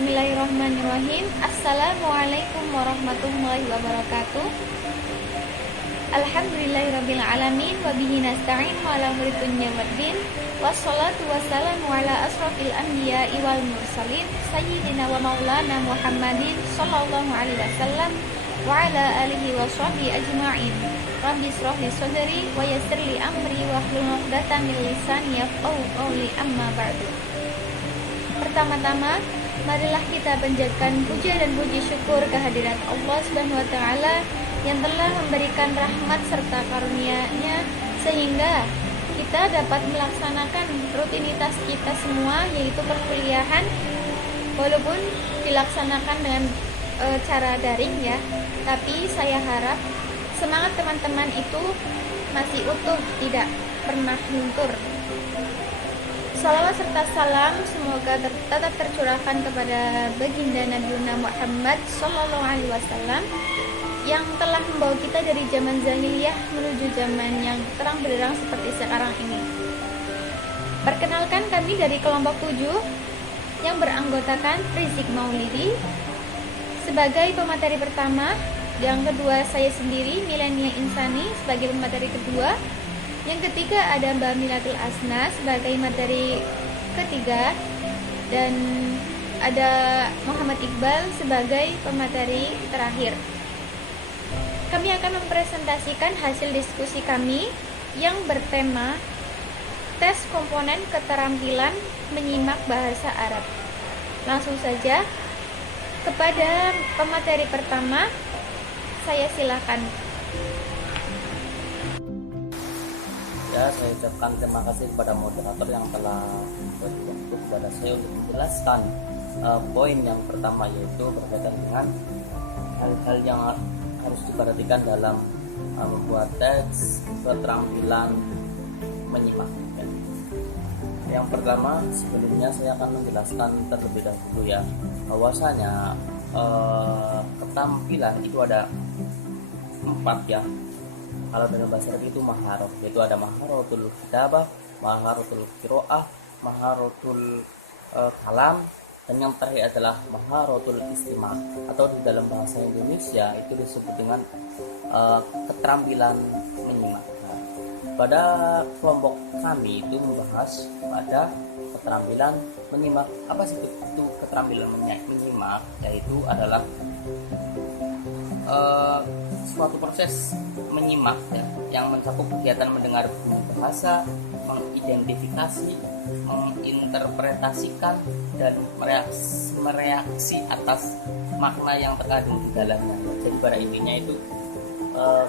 Bismillahirrahmanirrahim. Assalamualaikum warahmatullahi wabarakatuh. Alhamdulillahirrabbilalamin. Wabihi nasta'in ala umuri dunya waddin. Wassalatu wassalamu ala asrafil anbiya'i wal mursalin Sayyidina wa maulana Muhammadin sallallahu alaihi wasallam wa ala alihi wa sahbihi ajma'in. Rabbi israh li sadri wa yassir li amri wahlul 'uqdatam min lisani yafqahu qawli, amma ba'du. Pertama-tama, marilah kita panjatkan puja dan puji syukur kehadirat Allah Subhanahu wa taala yang telah memberikan rahmat serta karunia-Nya sehingga kita dapat melaksanakan rutinitas kita semua, yaitu perkuliahan, walaupun dilaksanakan dengan cara daring ya. Tapi saya harap semangat teman-teman itu masih utuh, tidak pernah luntur. Salawat serta salam semoga tetap tercurahkan kepada baginda Nabi Muhammad Sallallahu Alaihi Wasallam yang telah membawa kita dari zaman jahiliyah menuju zaman yang terang benderang seperti sekarang ini. Perkenalkan, kami dari kelompok 7 yang beranggotakan Rizik Maulidi sebagai pemateri pertama, yang kedua saya sendiri Milenia Insani sebagai pemateri kedua, yang ketiga ada Mbak Milatul Asna sebagai materi ketiga, dan ada Muhammad Iqbal sebagai pemateri terakhir. Kami akan mempresentasikan hasil diskusi kami yang bertema tes komponen keterampilan menyimak bahasa Arab. Langsung saja kepada pemateri pertama, saya silakan. Ya, saya ucapkan terima kasih kepada moderator yang telah beri waktu kepada saya untuk menjelaskan poin yang pertama, yaitu berkaitan dengan hal-hal yang harus diperhatikan dalam membuat teks keterampilan menyimak. Yang pertama, sebelumnya saya akan menjelaskan terlebih dahulu ya, bahwasanya keterampilan itu ada 4 ya. Kalau dalam bahasa Arab itu maharot, yaitu ada maharotul kitabah, maharotul qiraah, maharotul kalam, dan yang terakhir adalah maharotul istimah, atau di dalam bahasa Indonesia itu disebut dengan keterampilan menyimak. Nah, pada kelompok kami itu membahas pada keterampilan menyimak. Apa sih itu keterampilan menyimak? Yaitu adalah suatu proses menyimak ya, yang mencakup kegiatan mendengar bunyi bahasa, mengidentifikasi, menginterpretasikan, dan mereaksi atas makna yang terkandung di dalamnya. Jadi pada intinya itu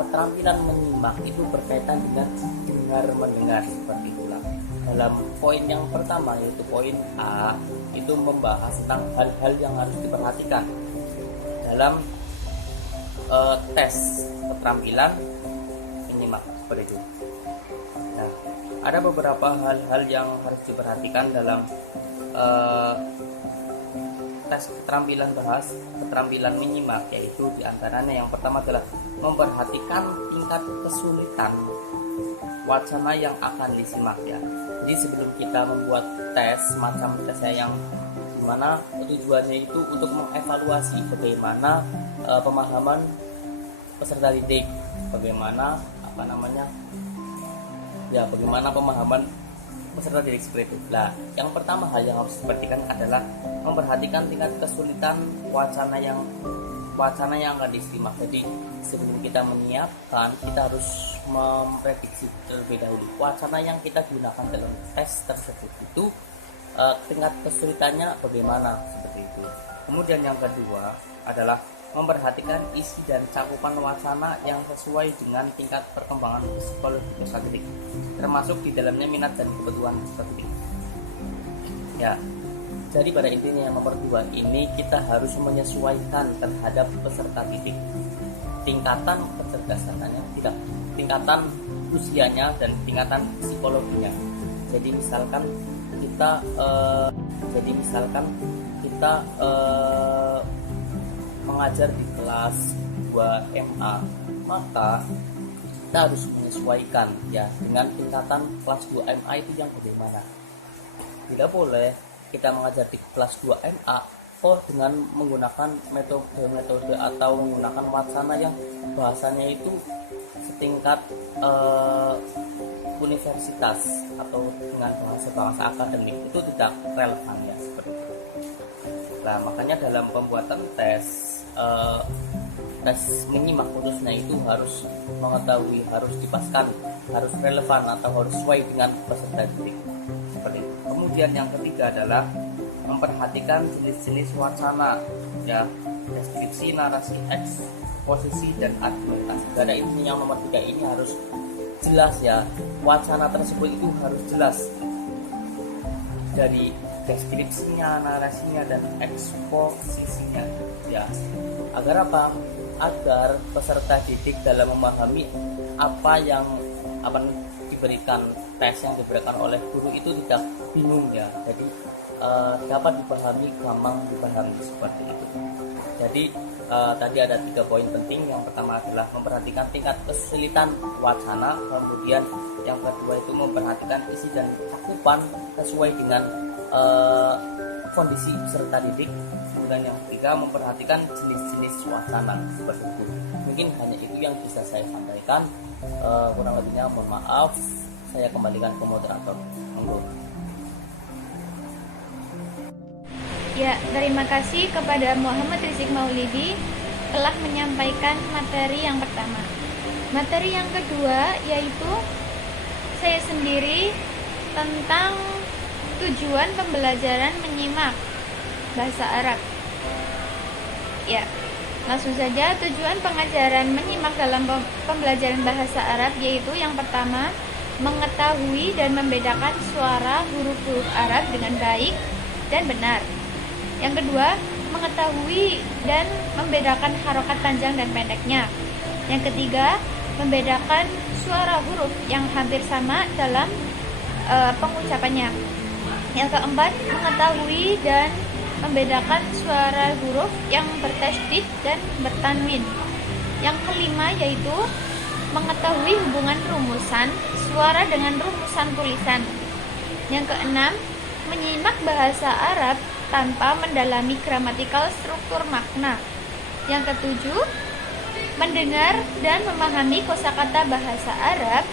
keterampilan menyimak itu berkaitan dengan dengar mendengar, seperti itulah. Dalam poin yang pertama, yaitu poin A, itu membahas tentang hal-hal yang harus diperhatikan dalam tes keterampilan menyimak, seperti itu. Nah, ada beberapa hal-hal yang harus diperhatikan dalam tes keterampilan keterampilan menyimak, yaitu diantaranya yang pertama adalah memperhatikan tingkat kesulitan wacana yang akan disimak ya. Jadi sebelum kita membuat tes macam tesnya yang dimana tujuannya itu untuk mengevaluasi bagaimana pemahaman peserta didik, bagaimana bagaimana pemahaman peserta didik seperti itu. Nah, yang pertama hal yang harus diperhatikan adalah memperhatikan tingkat kesulitan wacana yang akan disimak. Jadi sebelum kita menyiapkan, kita harus memprediksi terlebih dahulu wacana yang kita gunakan dalam tes tersebut itu tingkat kesulitannya bagaimana, seperti itu. Kemudian yang kedua adalah memperhatikan isi dan cakupan wacana yang sesuai dengan tingkat perkembangan psikologi peserta didik, termasuk di dalamnya minat dan kebutuhan peserta didik. Ya, jadi pada intinya yang nomor 2 ini kita harus menyesuaikan terhadap peserta didik, tingkatan kecerdasannya, tidak tingkatan usianya dan tingkatan psikologinya. Jadi misalkan kita mengajar di kelas 2 MA, maka kita harus menyesuaikan ya dengan tingkatan kelas 2 MA itu yang bagaimana. Tidak boleh kita mengajar di kelas 2 MA dengan menggunakan metode atau menggunakan wacana yang bahasanya itu setingkat universitas atau dengan bahasa akademik, itu tidak relevan ya, seperti itu. Nah, makanya dalam pembuatan tes menyimak khususnya itu harus mengetahui, harus dipaskan, harus relevan atau harus sesuai dengan peserta didik, seperti itu. Kemudian yang ketiga adalah memperhatikan jenis-jenis wacana ya, deskripsi, narasi, eksposisi, dan argumentasi. Karena ini yang nomor 3 ini harus jelas ya, wacana tersebut itu harus jelas dari deskripsinya, narasinya, dan eksposisinya ya. Agar apa? Agar peserta didik dalam memahami apa yang diberikan, tes yang diberikan oleh guru itu tidak bingung ya. Jadi dapat dipahami, gampang dipahami, seperti itu. Jadi tadi ada 3 poin penting. Yang pertama adalah memperhatikan tingkat kesulitan wacana, kemudian yang kedua itu memperhatikan isi dan cakupan sesuai dengan kondisi peserta didik, kemudian yang ketiga memperhatikan jenis-jenis wacana, seperti itu. Mungkin hanya itu yang bisa saya sampaikan, kurang lebihnya mohon maaf. Saya kembalikan ke moderator. Monggo. Ya, terima kasih kepada Muhammad Rizik Maulidi telah menyampaikan materi yang pertama. Materi yang kedua yaitu saya sendiri tentang tujuan pembelajaran menyimak bahasa Arab. Ya, langsung saja. Tujuan pengajaran menyimak dalam pembelajaran bahasa Arab yaitu yang pertama, mengetahui dan membedakan suara huruf-huruf Arab dengan baik dan benar. Yang kedua, mengetahui dan membedakan harokat panjang dan pendeknya. Yang ketiga, membedakan suara huruf yang hampir sama dalam pengucapannya. Yang keempat, mengetahui dan membedakan suara huruf yang bertasydid dan bertanwin. Yang kelima yaitu mengetahui hubungan rumusan suara dengan rumusan tulisan. Yang keenam, menyimak bahasa Arab tanpa mendalami gramatikal struktur makna. Yang ketujuh, mendengar dan memahami kosakata bahasa Arab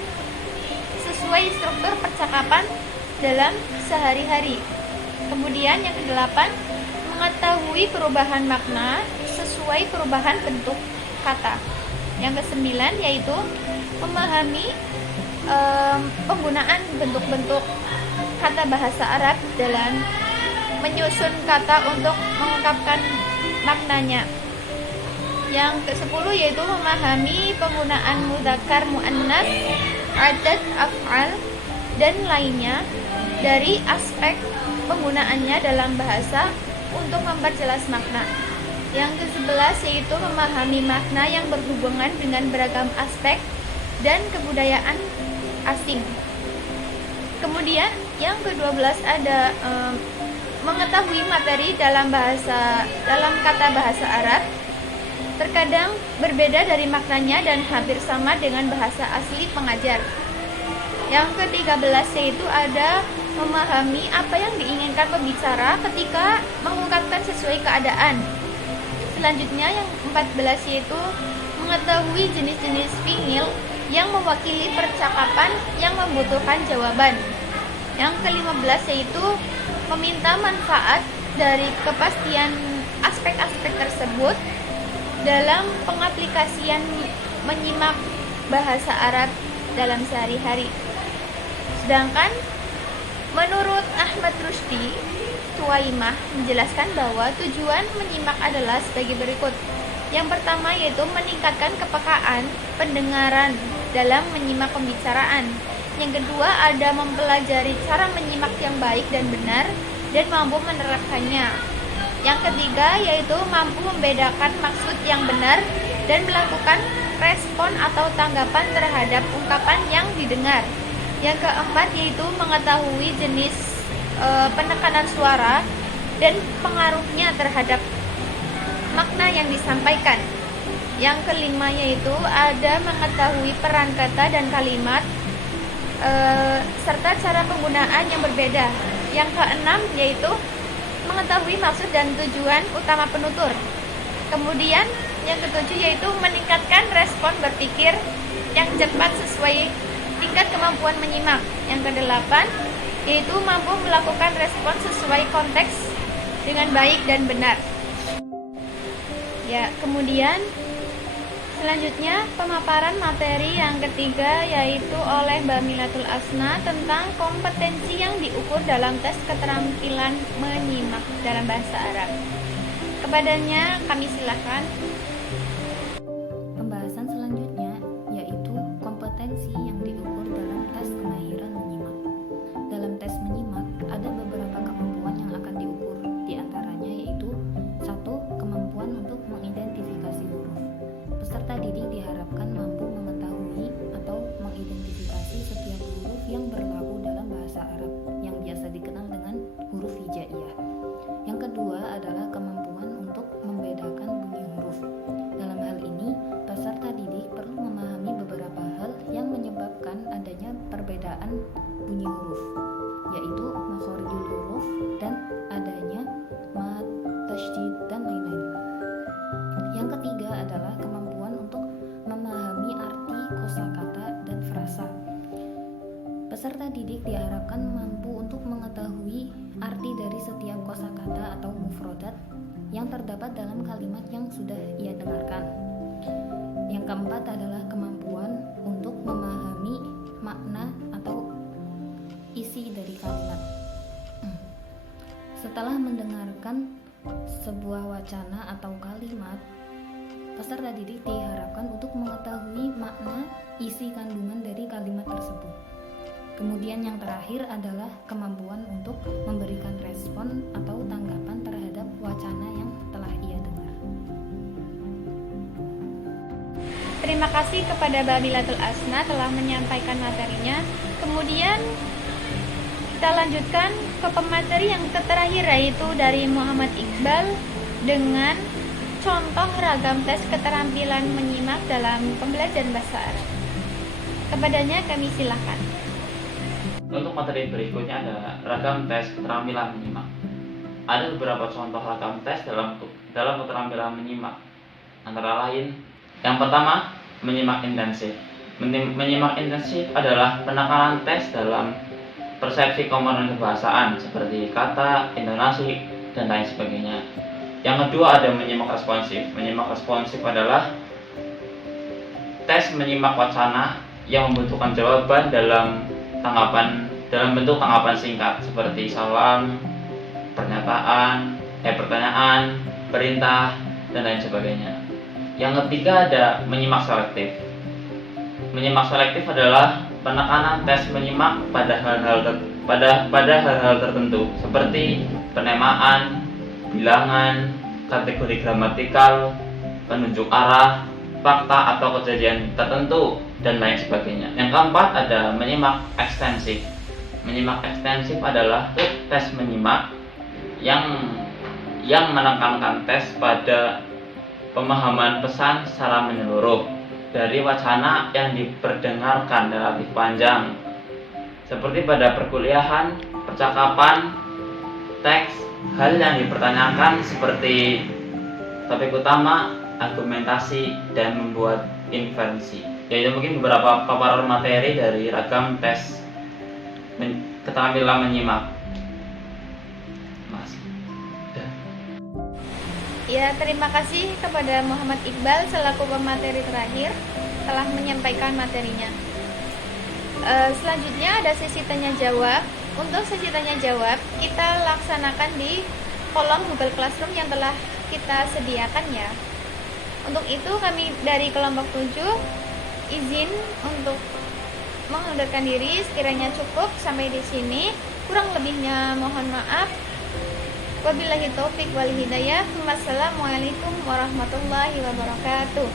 sesuai struktur percakapan dalam sehari-hari. Kemudian yang kedelapan, mengetahui perubahan makna sesuai perubahan bentuk kata. Yang kesembilan yaitu memahami penggunaan bentuk-bentuk kata bahasa Arab dalam menyusun kata untuk mengungkapkan maknanya. Yang ke-10 yaitu memahami penggunaan mudzakkar, muannats, adad, af'al, dan lainnya dari aspek penggunaannya dalam bahasa untuk memperjelas makna. Yang ke-11 yaitu memahami makna yang berhubungan dengan beragam aspek dan kebudayaan asing. Kemudian yang ke-12 ada mengetahui materi dalam kata bahasa Arab terkadang berbeda dari maknanya dan hampir sama dengan bahasa asli pengajar. Yang ke-13 yaitu ada memahami apa yang diinginkan pembicara ketika mengungkapkan sesuai keadaan. Selanjutnya yang 14 yaitu mengetahui jenis-jenis fiil yang mewakili percakapan yang membutuhkan jawaban. Yang ke-15 yaitu meminta manfaat dari kepastian aspek-aspek tersebut dalam pengaplikasian menyimak bahasa Arab dalam sehari-hari. Sedangkan menurut Ahmad Rusdi Tuwaimah menjelaskan bahwa tujuan menyimak adalah sebagai berikut. Yang pertama yaitu meningkatkan kepekaan pendengaran dalam menyimak pembicaraan. Yang kedua ada mempelajari cara menyimak yang baik dan benar dan mampu menerapkannya. Yang ketiga yaitu mampu membedakan maksud yang benar dan melakukan respon atau tanggapan terhadap ungkapan yang didengar. Yang keempat yaitu mengetahui jenis penekanan suara dan pengaruhnya terhadap makna yang disampaikan. Yang kelima yaitu ada mengetahui peran kata dan kalimat serta cara penggunaan yang berbeda. Yang keenam yaitu mengetahui maksud dan tujuan utama penutur. Kemudian yang ketujuh yaitu meningkatkan respon berpikir yang cepat sesuai tingkat kemampuan menyimak. Yang kedelapan yaitu mampu melakukan respon sesuai konteks dengan baik dan benar. Ya, kemudian selanjutnya pemaparan materi yang ketiga yaitu oleh Mbak Milatul Asna tentang kompetensi yang diukur dalam tes keterampilan menyimak dalam bahasa Arab. Kepadanya kami silakan. Pembahasan selanjutnya yaitu kompetensi yang diukur dalam tes kemahiran menyimak. Dalam tes menyimak ada beberapa kemampuan yang akan diukur. Di antaranya yaitu 1. Kemampuan untuk mengidentifikasi huruf. Peserta didik diharapkan mampu mengetahui atau mengidentifikasi setiap huruf yang berlaku dalam bahasa Arab yang biasa dikenal dengan huruf hijaiyah. Yang kedua adalah kemampuan untuk membedakan bunyi huruf. Dalam hal ini, peserta didik perlu memahami beberapa hal yang menyebabkan adanya perbedaan bunyi huruf, yaitu makhorijul huruf dan adanya mad, tasydid, dan lain-lain. Yang ketiga adalah kemampuan untuk memahami arti kosakata dan frasa. Peserta didik diharapkan mampu untuk mengetahui arti dari setiap kosakata atau mufrodat yang terdapat dalam kalimat yang sudah ia dengarkan. Yang keempat adalah kemampuan untuk memahami makna atau isi dari kalimat. Setelah mendengarkan sebuah wacana atau kalimat, peserta didik diharapkan untuk mengetahui makna isi kandungan dari kalimat tersebut. Kemudian yang terakhir adalah kemampuan untuk memberikan respon atau tanggapan terhadap wacana yang telah ia dengar. Terima kasih kepada Mbak Milatul Asna telah menyampaikan materinya. Kemudian kita lanjutkan ke pemateri yang terakhir yaitu dari Muhammad Iqbal dengan contoh ragam tes keterampilan menyimak dalam pembelajaran bahasa Arab. Kepadanya kami silakan. Untuk materi berikutnya ada ragam tes keterampilan menyimak. Ada beberapa contoh ragam tes dalam keterampilan menyimak. Antara lain, yang pertama, menyimak intensif. Menyimak intensif adalah penekanan tes dalam persepsi komponen kebahasaan seperti kata, intonasi, dan lain sebagainya. Yang kedua ada menyimak responsif. Menyimak responsif adalah tes menyimak wacana yang membutuhkan jawaban dalam bentuk tanggapan singkat seperti salam, pertanyaan, perintah, dan lain sebagainya. Yang ketiga ada menyimak selektif. Menyimak selektif adalah penekanan tes menyimak pada hal-hal tertentu seperti penamaan, bilangan, kategori gramatikal, penunjuk arah, fakta atau kejadian tertentu, dan lain sebagainya. Yang keempat ada menyimak ekstensif. Menyimak ekstensif adalah tes menyimak yang menekankan tes pada pemahaman pesan secara menyeluruh dari wacana yang diperdengarkan relatif panjang, seperti pada perkuliahan, percakapan, teks, hal yang dipertanyakan seperti topik utama, argumentasi, dan membuat inferensi. Yaitu mungkin beberapa paparan materi dari ragam tes keterampilan menyimak. Ya, terima kasih kepada Muhammad Iqbal selaku pemateri terakhir telah menyampaikan materinya. Selanjutnya ada sesi tanya jawab. Untuk sesi tanya jawab kita laksanakan di kolom Google Classroom yang telah kita sediakan ya. Untuk itu kami dari kelompok 7 izin untuk mengundurkan diri. Sekiranya cukup sampai di sini. Kurang lebihnya mohon maaf. Wabillahi taufik wal hidayah. Wassalamualaikum warahmatullahi wabarakatuh.